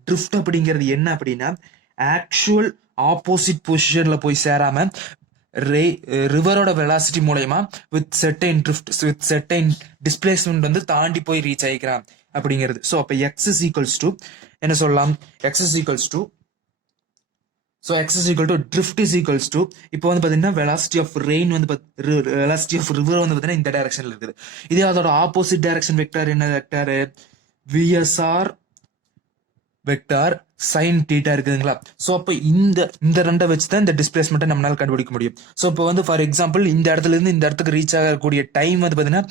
ட்ரிஃப்ட் அப்படிங்கிறது என்ன அப்படின்னா ஆக்சுவல் ஆப்போசிட் பொசிஷன்ல போய் சேராம ரிவரோட வெலாசிட்டி மூலயமா வித் செர்டைன் டிஸ்பிளேஸ்மெண்ட் வந்து தாண்டி போய் ரீச் ஆகிக்கிறான் அப்படிங்கிறது. ஸோ அப்போ எக்ஸ் இஸ் ஈக்குவல்ஸ் டு என்ன சொல்லலாம், X is equals to so x is equal to drift is equals to இப்போ வந்து பார்த்தீங்கன்னா வெலாசிட்டி ஆஃப் ரெயின் வந்து வெலாசிட்டி ஆஃப் ரிவர் வந்து பார்த்தீங்கன்னா இந்த டைரக்ஷன்ல இருக்குது. இதே அதோட ஆப்போசிட் டைரக்ஷன் வெக்டார் என்ன vector, VSR vector sine theta இருக்குதுங்களா. ஸோ அப்போ இந்த ரெண்டை வச்சு தான் இந்த டிஸ்பிளேஸ்மெண்ட்டை நம்மளால கண்டுபிடிக்க முடியும். ஸோ இப்போ வந்து ஃபார் எக்ஸாம்பிள் இந்த இடத்துல இருந்து இந்த இடத்துக்கு ரீச் ஆகக்கூடிய டைம் வந்து பார்த்தீங்கன்னா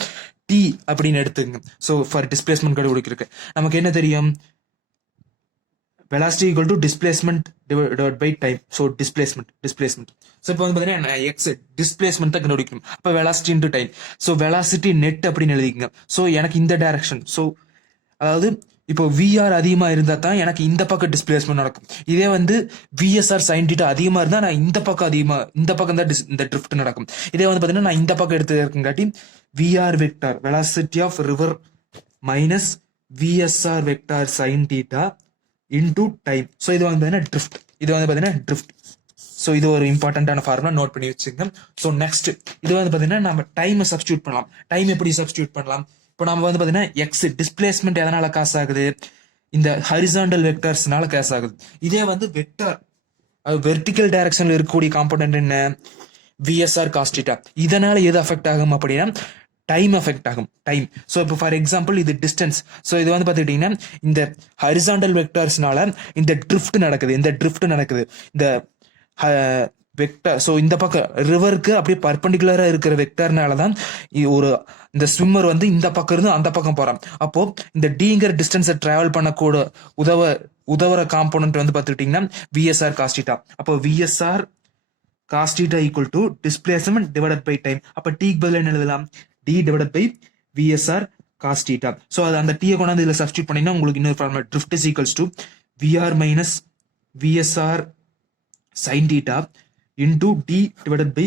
டி அப்படின்னு எடுத்துக்கங்க. ஸோ ஃபார் டிஸ்பிளேஸ்மெண்ட் கண்டுபிடிக்கிறதுக்கு நமக்கு என்ன தெரியும், velocity equal to displacement divided by time. So displacement. So இப்போ வந்து பார்த்தீங்கன்னா x displacement தான் கண்டுபிடிக்கணும். அப்போ velocity into time. So velocity net அப்படின்னு எழுதிக்கங்க. ஸோ எனக்கு இந்த டைரக்ஷன், ஸோ அதாவது இப்போ விஆர் அதிகமா இருந்தா தான் எனக்கு இந்த பக்கம் டிஸ்பிளேஸ்மெண்ட் நடக்கும். இதே வந்து விஎஸ்ஆர் சைன் டீட்டா அதிகமா இருந்தா நான் இந்த பக்கம் தான் இந்த ட்ரிஃப்ட் நடக்கும். இதே வந்து பாத்தீங்கன்னா நான் இந்த பக்கம் எடுத்துக்காட்டி VR vector velocity of river minus VSR vector sine theta into time. So இது வந்து பாத்தீங்கன்னா ட்ரிஃப்ட். ஸோ இது ஒரு இம்பார்ட்டன்டான ஃபார்முலா, நோட் பண்ணி வச்சுக்கோங்க. ஸோ நெக்ஸ்ட் இது வந்து பாத்தீங்கன்னா நம்ம டைமை சப்ஸ்டியூட் பண்ணலாம். டைம் எப்படி சப்ஸ்டியூட் பண்ணலாம், இப்போ நம்ம வந்து பாத்தீங்கன்னா எக்ஸ் டிஸ்பிளேஸ்மெண்ட் எதனால காசு ஆகுது, இந்த ஹரிசாண்டல் வெக்டர்ஸ்னால காசு ஆகுது. இதே வந்து வெக்டர் வெர்டிக்கல் டைரக்ஷன்ல இருக்கக்கூடிய காம்போனன்ட் என்ன, விஎஸ்ஆர் காஸ் தீட்டா. இதனால எது அஃபெக்ட் ஆகும் அப்படின்னா டைம் அஃபெக்ட் ஆகும், டைம். ஸோ இப்போ ஃபார் எக்ஸாம்பிள் இது டிஸ்டன்ஸ். ஸோ இது வந்து பார்த்துக்கிட்டிங்கன்னா இந்த ஹரிசாண்டல் வெக்டர்ஸ்னால இந்த ட்ரிஃப்ட் நடக்குது, இந்த வெக்டர். ஸோ இந்த பக்கம் ரிவருக்கு அப்படியே பர்பண்டிகுலரா இருக்கிற வெக்டர்னால தான் இந்த ஸ்விம்மர் வந்து இந்த பக்கம் இருந்து அந்த பக்கம் போறான். அப்போ இந்த டிங்கிற டிஸ்டன்ஸை டிராவல் பண்ணக்கூட உதவுற காம்போனன்ட் வந்து பார்த்துக்கிட்டிங்கன்னா விஎஸ்ஆர் காஸ் தீட்டா. அப்போ VSR cos theta equal to displacement divided by time. அப்போ டீக்கு பதில் என்ன எழுதலாம், d divided by VSR cos theta. So அது அந்த டீயை கொண்டாந்து இதில் சப்ஸ்டியூட் பண்ணீங்கன்னா உங்களுக்கு இன்னொரு formula drift is equals to VR minus VSR sine theta into d divided by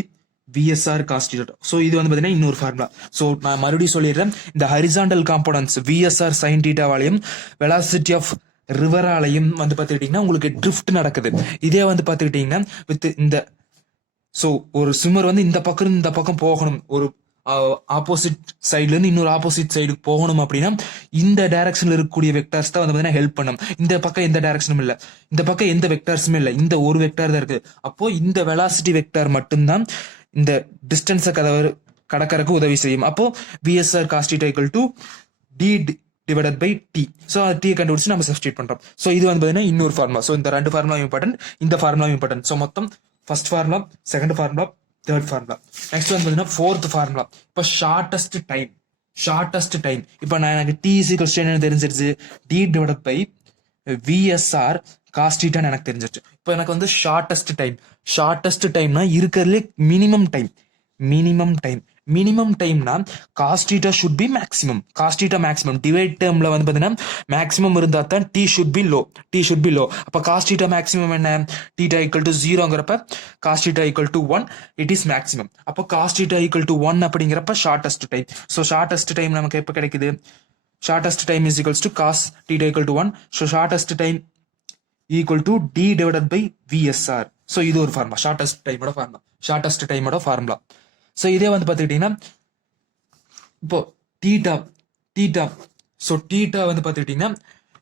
VSR cos theta. So இது வந்து பார்த்தீங்கன்னா இன்னொரு ஃபார்முலா. ஸோ நான் மறுபடியும் சொல்லிடுறேன், இந்த ஹரிசாண்டல் காம்போனன்ட்ஸ் விஎஸ்ஆர் சைன் தீட்டாவாலையும் வெலாசிட்டி ஆஃப் ரிவராலையும் வந்து பார்த்துக்கிட்டிங்கன்னா உங்களுக்கு ட்ரிஃப்ட் நடக்குது. இதே வந்து பார்த்துக்கிட்டிங்கன்னா வித் இந்த ஸோ ஒரு ஸ்விம்மர் வந்து இந்த பக்கம் போகணும், ஒரு ஆப்போசிட் சைட்ல இருந்து இன்னொரு ஆப்போசிட் சைடுக்கு போகணும் அப்படின்னா இந்த டைரக்ஷன்ல இருக்கக்கூடிய வெக்டார்ஸ் தான் வந்து பார்த்தீங்கன்னா ஹெல்ப் பண்ணும். இந்த பக்கம் எந்த டைரக்ஷனும் இல்லை, இந்த பக்கம் எந்த வெக்டார்ஸுமே இல்லை, இந்த ஒரு வெக்டார் தான் இருக்கு. அப்போ இந்த வெலாசிட்டி வெக்டார் மட்டும்தான் இந்த டிஸ்டன்ஸை கடக்கறதுக்கு உதவி செய்யும். அப்போ VSR cos theta equal to D divided by t. So அந்த டீ கண்டுபிடிச்சு நம்ம சப்ஸ்டியூட் பண்றோம். ஸோ இது வந்து பார்த்தீங்கன்னா இன்னொரு ஃபார்முலா. ஸோ இந்த ரெண்டு ஃபார்முலா இம்பார்ட்டன்ட், இந்த ஃபார்முலா இம்பார்ட்டன்ட். ஸோ மொத்தம் first formula, second formula, third formula. Next வந்து பார்த்தீங்கன்னா ஃபோர்த் ஃபார்முலா. இப்போ ஷார்டஸ்ட் டைம். இப்போ நான் எனக்கு டி இஸ் ஈக்குவல்ஸ் என்ன தெரிஞ்சிருச்சு, D divided by VSR cos தீட்டான்னு எனக்கு தெரிஞ்சிருச்சு. இப்போ எனக்கு வந்து ஷார்டஸ்ட் டைம்னா இருக்கிறதுலே மினிமம் டைம்னா cos theta should be maximum. Divide டேர்ம்ல வந்து பாத்தீங்கன்னா மேக்ஸிமம் இருந்தா தான் டி ஷுட் பி லோ. அப்ப காஸ் தீட்டா மேக்ஸிமம் என்ன, தீட்டா ஈக்குவல் டு 0ங்கிறப்ப cos theta equal to 1 it is maximum. அப்போ காஸ் தீட்டா ஈக்குவல் டு 1 அப்படிங்கிறப்ப shortest time. So shortest time நமக்கு எப்போ கிடைக்குது, shortest time is equals to cos theta equal to 1. So shortest time equal to D divided by VSR. So இது ஒரு formula, shortest டைமோட formula. So இதே வந்து பார்த்துக்கிட்டிங்கன்னா இப்போ டீட்டா ஸோ டீட்டா வந்து பார்த்துக்கிட்டிங்கன்னா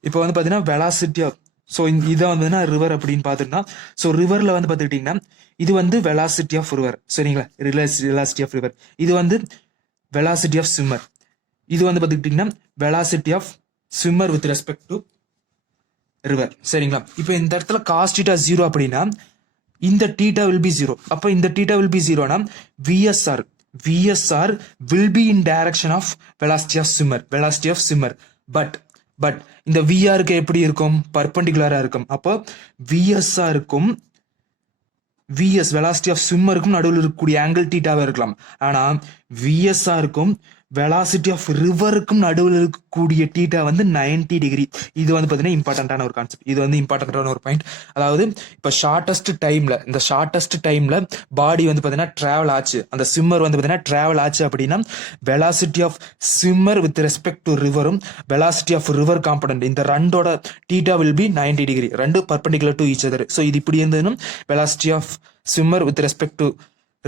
இப்போ வந்து பார்த்தீங்கன்னா வெலாசிட்டி ஆஃப், ஸோ இதை வந்து ரிவர் அப்படின்னு பார்த்துட்டோம்னா, ஸோ ரிவரில் வந்து பார்த்துக்கிட்டிங்கன்னா இது வந்து வெலாசிட்டி ஆஃப் ரிவர், சரிங்களா, வெலாசிட்டி ஆஃப் ரிவர். இது வந்து வெலாசிட்டி ஆஃப் ஸ்விம்மர். இது வந்து பார்த்துக்கிட்டிங்கன்னா velocity of swimmer with respect to river, சரிங்களா. இப்போ இந்த இடத்துல காஸ் தீட்டா 0 அப்படின்னா இந்த தீட்டா வில் பி 0. அப்போ இந்த தீட்டா வில் பி 0னா VSR will be in direction of velocity of swimmer. But but இந்த விஆருக்கு எப்படி இருக்கும், பர்பண்டிகுலரா இருக்கும். அப்போ விஎஸ்ஆ இருக்கும், விஎஸ் வெலாசிட்டி ஆஃப் ஸ்விம்மருக்கும் நடுவில் இருக்கக்கூடிய ஆங்கிள் டீட்டாவே இருக்கலாம். ஆனா விஎஸ்ஆ இருக்கும் வெலாசிட்டி ஆஃப் ரிவருக்கும் நடுவில் இருக்கக்கூடிய டீட்டா வந்து 90 டிகிரி. இது வந்து பார்த்தீங்கன்னா இம்பார்ட்டன்டான ஒரு கான்செப்ட். இது வந்து இம்பார்ட்டன்டான ஒரு பாயிண்ட். அதாவது இப்போ ஷார்ட்டஸ்ட் டைம்ல பாடி வந்து பார்த்தீங்கன்னா டிராவல் ஆச்சு, அந்த ஸ்விம்மர் வந்து பார்த்தீங்கன்னா டிராவல் ஆச்சு அப்படின்னா velocity of swimmer with respect to ரிவரும் வெலாசிட்டி ஆஃப் ரிவர் காம்பனண்ட் இந்த ரெண்டோட டீட்டா வில் பி 90 டிகிரி, ரெண்டு perpendicular to each other. So இது இப்படி இருந்ததுன்னா velocity of swimmer with respect to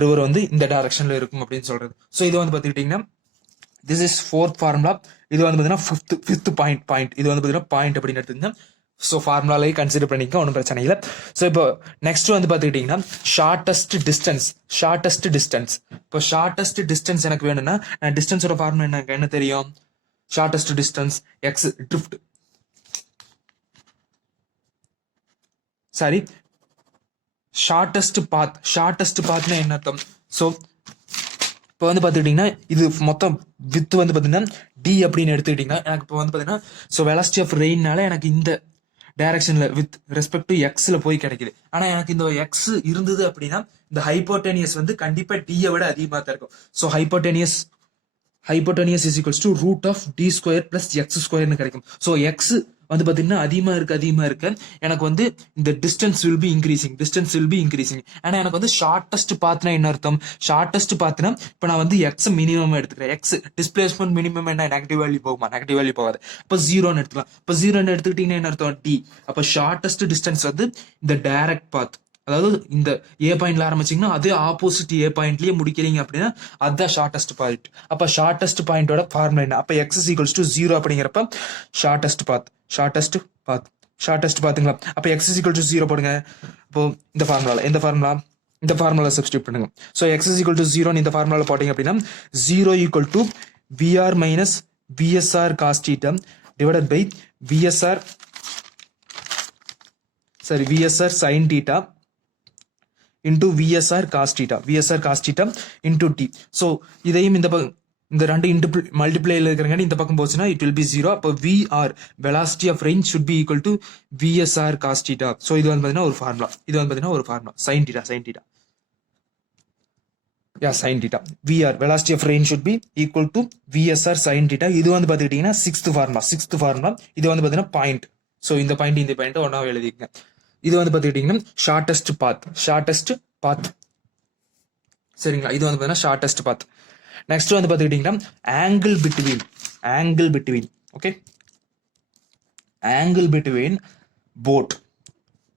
river வந்து இந்த டைரக்ஷன்ல இருக்கும் அப்படின்னு சொல்றது. ஸோ இது வந்து பார்த்துக்கிட்டீங்கன்னா this is fourth formula. இது வந்து பார்த்தீங்கன்னா fifth point. இது வந்து பார்த்தீங்கன்னா பாயிண்ட் அப்படின்னு எடுத்துங்க. ஸோ ஃபார்முலாலே கன்சிடர் பண்ணிக்க, ஒன்றும் பிரச்சனை இல்லை. ஸோ இப்போ நெக்ஸ்ட் வந்து பார்த்துக்கிட்டிங்கன்னா ஷார்ட்டஸ்ட் டிஸ்டன்ஸ். இப்போ ஷார்ட்டஸ்ட் டிஸ்டன்ஸ் எனக்கு வேணும்னா நான் டிஸ்டன்ஸோட ஃபார்முலா எனக்கு என்ன தெரியும், shortest distance x drift sorry shortest பாத்னா என்ன அர்த்தம். ஸோ இப்போ வந்து பார்த்துக்கிட்டிங்கன்னா இது மொத்தம் வித் வந்து பார்த்தீங்கன்னா டி அப்படின்னு எடுத்துக்கிட்டிங்கன்னா எனக்கு இப்போ வந்து பார்த்தீங்கன்னா ஸோ வெலாசிட்டி ஆஃப் ரெயின்னால எனக்கு இந்த டைரக்ஷனில் வித் ரெஸ்பெக்ட் டு எக்ஸில் போய் கிடைக்குது. ஆனால் எனக்கு இந்த எக்ஸ் இருந்தது அப்படின்னா இந்த ஹைப்போட்டேனியஸ் வந்து கண்டிப்பாக டியை விட அதிகமாக தான் இருக்கும். So hypotenuse is equals to root of d square plus x ஸ்கொயர்னு கிடைக்கும். ஸோ எக்ஸ் வந்து பார்த்தீங்கன்னா அதிகமாக இருக்க எனக்கு வந்து இந்த டிஸ்டன்ஸ் வில் பி இன்க்ரீசிங். ஆனால் எனக்கு வந்து ஷார்ட்டஸ்ட் பாத்னா என்ன அர்த்தம், ஷார்ட்டஸ்ட் பாத்னா இப்போ நான் வந்து எக்ஸ் மினிமம் எடுத்துக்கிறேன். எக்ஸ் டிஸ்பிளேஸ்மெண்ட் மினிமம் என்ன, நெகட்டிவ் வேல்யூ போகாது. அப்போ ஜீரோன்னு எடுத்துக்கலாம். இப்போ ஜீரோன்னு எடுத்துக்கிட்டீங்கன்னா என்ன அர்த்தம், டி. அப்போ ஷார்ட்டஸ்ட் டிஸ்டன்ஸ் வந்து இந்த டைரக்ட் பாத், அதாவது இந்த ஏ பாயிண்ட்ல ஆரம்பிச்சிங்கன்னா அதே ஆப்போசிட் ஏ பாயிண்ட்லயே முடிக்கிறீங்க அப்படின்னா அதுதான் ஷார்ட்டஸ்ட் பாயிண்ட். அப்போ ஷார்ட்டஸ்ட் பாயிண்டோட ஃபார்முலா என்ன, அப்போ எக்ஸ் இஸ் ஈக்குவல்ஸ் டு 0 அப்படிங்கிறப்ப ஷார்ட்டஸ்ட் பாத்துங்களா. அப்போ எக்ஸ் இஸ் ஈக்குவல் டு 0 போடுங்க. இப்போ இந்த ஃபார்முலா சப்ஸ்டியூட் பண்ணுங்க. So x is equal to 0 இந்த ஃபார்முலாவில் போட்டீங்க அப்படின்னா 0 equal to VR minus VSR cos theta divided by VSR sine theta into VSR cos theta into T. So இதையும் இந்த ரெண்டு மல்டிப்ளைல இருக்கிறங்க இந்த பக்கம் போச்சுன்னா it will be 0. அப்போ VR velocity of range should be equal to VSR cos theta. So இது வந்து பார்த்தீங்கன்னா ஒரு formula, sin theta. VR velocity of range should be equal to VSR sin theta. இது வந்து பார்த்துக்கிட்டீங்கன்னா சிக்ஸ்த் ஃபார்முலா. இது வந்து பார்த்தீங்கன்னா பாயிண்ட். ஸோ இந்த பாயிண்ட் ஒன்றாவே எழுதிக்கங்க. இது வந்து பார்த்துக்கிட்டிங்கன்னா ஷார்ட்டஸ்ட் பாத் சரிங்களா. இது வந்து பார்த்தீங்கன்னா ஷார்ட்டஸ்ட் பாத். நெக்ஸ்ட் வந்து பார்த்துக்கிட்டிங்கன்னா angle between okay, angle between boat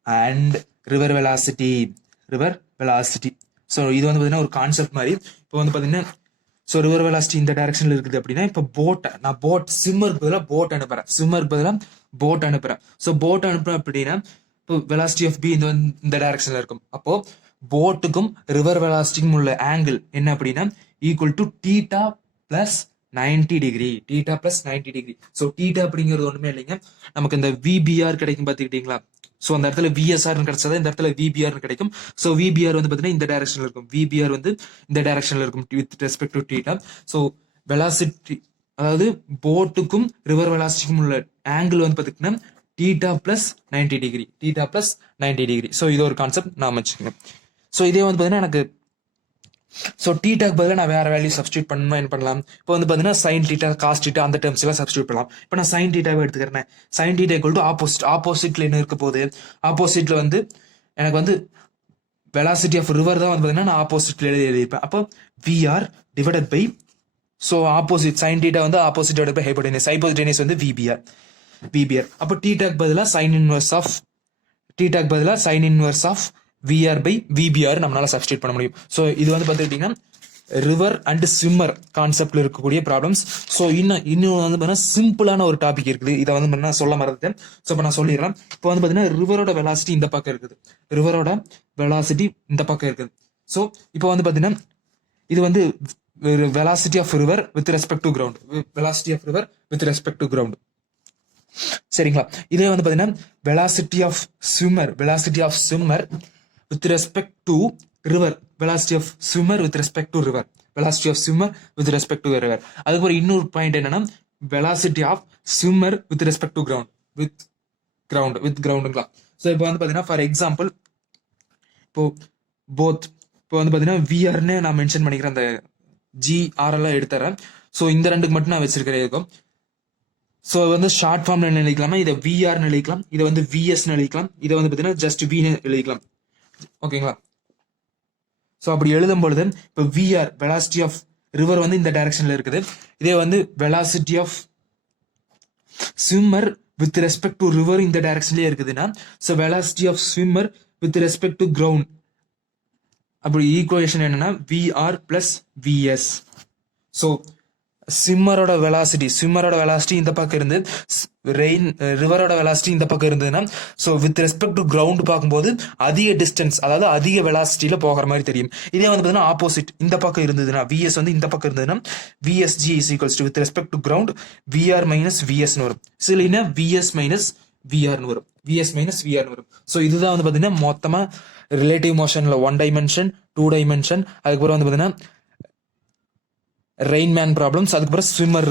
and river velocity. So இது வந்து பார்த்தீங்கன்னா ஒரு கான்செப்ட் மாதிரி. இப்போ வந்து பார்த்தீங்கன்னா ஸோ ரிவர் வெலாசிட்டி இந்த டைரக்ஷனில் இருக்குது அப்படின்னா இப்போ நான் ஸ்விம்மருக்கு பதிலாக போட் அனுப்புகிறேன். ஸோ போட் அனுப்புகிறேன் அப்படின்னா இப்போ வெலாசிட்டி ஆஃப் பி இந்த டைரக்ஷன்ல இருக்கும். அப்போ போட்டுக்கும் ரிவர் வெலாசிட்டிக்கும் உள்ள ஆங்கிள் என்ன அப்படின்னா equal to theta plus 90 degree. So theta அப்படிங்கிறது ஒண்ணுமே இல்லைங்க, நமக்கு இந்த விபிஆர் கிடைக்கும் பார்த்துக்கிட்டீங்களா. ஸோ அந்த இடத்துல விஎஸ்ஆர் கிடைச்சதா இந்த இடத்துல விபிஆர் கிடைக்கும். ஸோ விபிஆர் வந்து பார்த்தீங்கன்னா இந்த டைரக்ஷன்ல இருக்கும், with respect to theta. So velocity அதாவது போட்டுக்கும் ரிவர் வெலாசிட்டிக்கும் உள்ள ஆங்கிள் வந்து பார்த்துக்கிட்டீங்கன்னா டீட்டா பிளஸ் 90 டிகிரி. ஸோ இது ஒரு கான்செப்ட் நான் வச்சுக்கோங்க. ஸோ இதே வந்து பார்த்தீங்கன்னா எனக்கு ஸோ டீட்டாக்கு பதிலாக நான் வேற வேல்யூ சப்ஸ்டியூட் பண்ணணும், என்ன பண்ணலாம், இப்போ வந்து பார்த்தீங்கன்னா சைன் டீட்டா காஸ் டீட்டா அந்த டேர்ம்ஸ் எல்லாம் சப்ஸ்டியூட் பண்ணலாம். இப்போ நான் சைன் டீட்டாவே எடுத்துக்கிறேன். சைன் டீட்டா ஈக்குவல் டு ஆப்போசிட்ல என்ன இருக்க போகுது, ஆப்போசிட்ல வந்து எனக்கு வந்து வெலாசிட்டி ஆஃப் ரிவர் தான் வந்து பார்த்தீங்கன்னா நான் ஆப்போசிட்ல எழுதியிருப்பேன். அப்போ VR divided by so opposite sine theta வந்து ஆப்போசிட் டிவைடட் பை ஹைப்போட்டெனியஸ் வந்து விபிஆர். அப்போ டீடாக் பதிலாக sine inverse of VR by VBR நம்மளால சப்ஸ்டியூட் பண்ண முடியும். ஸோ இது வந்து பார்த்துக்கிட்டீங்கன்னா ரிவர் அண்ட் ஸ்விம்மர் கான்செப்ட்ல இருக்கக்கூடிய ப்ராப்ளம்ஸ். ஸோ இன்னும் வந்து பார்த்தீங்கன்னா சிம்பிளான ஒரு டாபிக் இருக்குது, இதை வந்து நான் சொல்ல மறந்துட்டேன். ஸோ இப்போ நான் சொல்லிடுறேன். இப்போ வந்து பார்த்தீங்கன்னா ரிவரோட வெலாசிட்டி இந்த பக்கம் இருக்குது. ஸோ இப்போ வந்து பார்த்தீங்கன்னா இது வந்து velocity of river with respect to ground. சரிங்களா. இதே வந்து பாத்தீங்கன்னா velocity of swimmer with respect to river. அதுக்கு ஒரு இன்னொரு பாயிண்ட் என்னன்னா velocity of swimmer with respect to கிரவுண்டுங்களா. ஸோ இப்போ வந்து பார்த்தீங்கன்னா ஃபார் எக்ஸாம்பிள் இப்போ இப்போ வந்து பார்த்தீங்கன்னா விஆர்னு நான் மென்ஷன் பண்ணிக்கிறேன், அந்த ஜிஆர்எல்லாம் எடுத்துறேன். ஸோ இந்த ரெண்டுக்கு மட்டும் நான் வச்சிருக்கிறேன் இருக்கும். ஸோ வந்து ஷார்ட் ஃபார்ம்ல என்ன எழுதிக்கலாமா, இதை விஆர்னு எழுதிக்கலாம், இதை வந்து விஎஸ்னு எழுதிக்கலாம், இதை வந்து பார்த்தீங்கன்னா ஜஸ்ட் வின்னு எழுதிக்கலாம். ஓகேங்களா. ஸோ அப்படி எழுதும் பொழுது இப்போ விஆர் வெலாசிட்டி ஆஃப் ரிவர் வந்து இந்த டைரக்ஷன்ல இருக்குது, இதே வந்து velocity of swimmer with respect to river இந்த டைரக்ஷன்லயே இருக்குதுன்னா, so velocity of swimmer with respect to ground அப்படி ஈக்குவேஷன் என்னன்னா விஆர் பிளஸ் விஎஸ். ஸோ ஸ்விம்மரோட வெலாசிட்டி இந்த பக்கம் இருந்து ரிவரோட வெலாசிட்டி இந்த பக்கம் இருந்ததுன்னா, so with respect to ground பார்க்கும்போது அதிக டிஸ்டன்ஸ், அதாவது அதிக வெலாசிட்டியில போகிற மாதிரி தெரியும். இதே வந்து பார்த்தீங்கன்னா ஆப்போசிட் இந்த பக்கம் இருந்ததுன்னா, விஎஸ் வந்து இந்த பக்கம் இருந்ததுன்னா VSG is equals to with respect to ground VR minus விஎஸ்னு வரும். இல்லைன்னா விஎஸ் மைனஸ் விஆர்னு வரும், வரும். ஸோ இதுதான் வந்து பார்த்தீங்கன்னா மொத்தமா ரிலேட்டிவ் மோஷன்ல 1 டைமென்ஷன் 2 டைமென்ஷன், அதுக்கப்புறம் வந்து பார்த்தீங்கன்னா ரெயின்மேன் ப்ராப்ளம்ஸ், அதுக்கப்புறம் ஸ்விம்மர்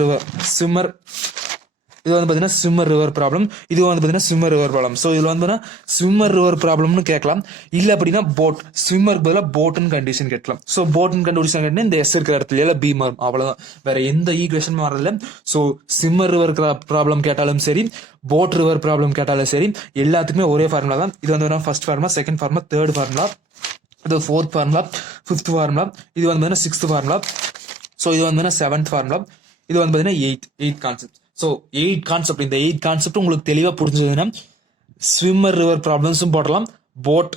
இது வந்து பார்த்தீங்கன்னா ஸ்விம்மர் ரிவர் ப்ராப்ளம், இது வந்து பார்த்தீங்கன்னா ஸ்விம்மர் ரிவர் ப்ராப்ளம். ஸோ இதில் வந்து பார்த்தீங்கன்னா ஸ்விம்மர் ரிவர் ப்ராப்ளம்னு கேட்கலாம், இல்லை அப்படின்னா போட், ஸ்விம்மருக்கு பதிலாக போட்டுன்னு கண்டிஷன் கேட்கலாம். ஸோ போட்டுன்னு கண்டிஷன் கேட்டீங்கன்னா இந்த எஸ் இருக்கிற இடத்துல எல்லாம் பி மாறும், அவ்வளோதான், வேற எந்த ஈக்குவேஷனும் வரதில்லை. ஸோ ஸ்விம்மர் ரிவர் ப்ராப்ளம் கேட்டாலும் சரி, போட் ரிவர் ப்ராப்ளம் கேட்டாலும் சரி, எல்லாத்துக்குமே ஒரே ஃபார்முலா தான். இது வந்து first formula, second formula, third formula, இது 4th ஃபார்முலா, 5th ஃபார்முலா, இது வந்து பார்த்தீங்கன்னா 6th ஃபார்முலா, ஸோ இது வந்து 7th ஃபார்முலா, இது வந்து பார்த்தீங்கன்னா 8th கான்செப்ட். ஸோ 8 கான்செப்ட், இந்த 8 கான்செப்ட் உங்களுக்கு தெளிவாக புரிஞ்சதுன்னா ஸ்விம்மர் ரிவர் ப்ராப்ளம்ஸும் போடலாம், போட்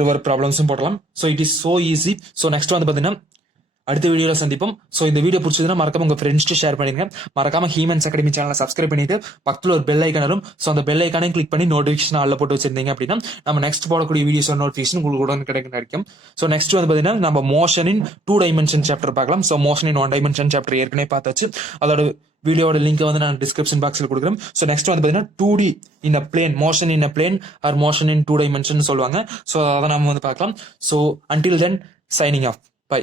ரிவர் ப்ராப்ளம்ஸும் போடலாம். So it is so easy. So next வந்து பார்த்தீங்கன்னா அடுத்த வீடியோல சந்திப்போம். ஸோ இந்த வீடியோ பிடிச்சதுன்னா மறக்காம உங்க ஃப்ரெண்ட்ஸ்ட்டு ஷேர் பண்ணிருங்க. மறக்காம ஹீமன்ஸ் அகாடமி சேனலை சப்ஸ்கிரைப் பண்ணிட்டு பக்கத்தில் ஒரு பெல் ஐக்கான் வரும். ஸோ அந்த பெல் ஐக்கானையும் கிளிக் பண்ணி நோட்டிஃபிகேஷன் ஆல்ல போட்டு வச்சிருந்தீங்க அப்படின்னா நம்ம நெக்ஸ்ட் போடக்கூடிய வீடியோஸ் நோட்டிஃபிகேஷன் உங்களுக்கு உடனே கிடைக்கும். ஸோ நெக்ஸ்ட் வந்து பார்த்தீங்கன்னா நம்ம மோஷன் இன் 2 டைமென்ஷன் சாப்டர் பார்க்கலாம். ஸோ மோஷன் இன் 1 டைமென்ஷன் சாப்டர் ஏற்கனவே பார்த்தாச்சு, அதோட வீடியோட லிங்க் வந்து நான் டிஸ்கிரிப்ஷன் பாக்ஸில் கொடுக்குறேன். ஸோ நெக்ஸ்ட் வந்து பார்த்தீங்கன்னா 2D in a plane, motion in a plane or motion in 2 dimension சொல்லுவாங்க. ஸோ அதை நம்ம வந்து பார்க்கலாம். So until then signing off, by.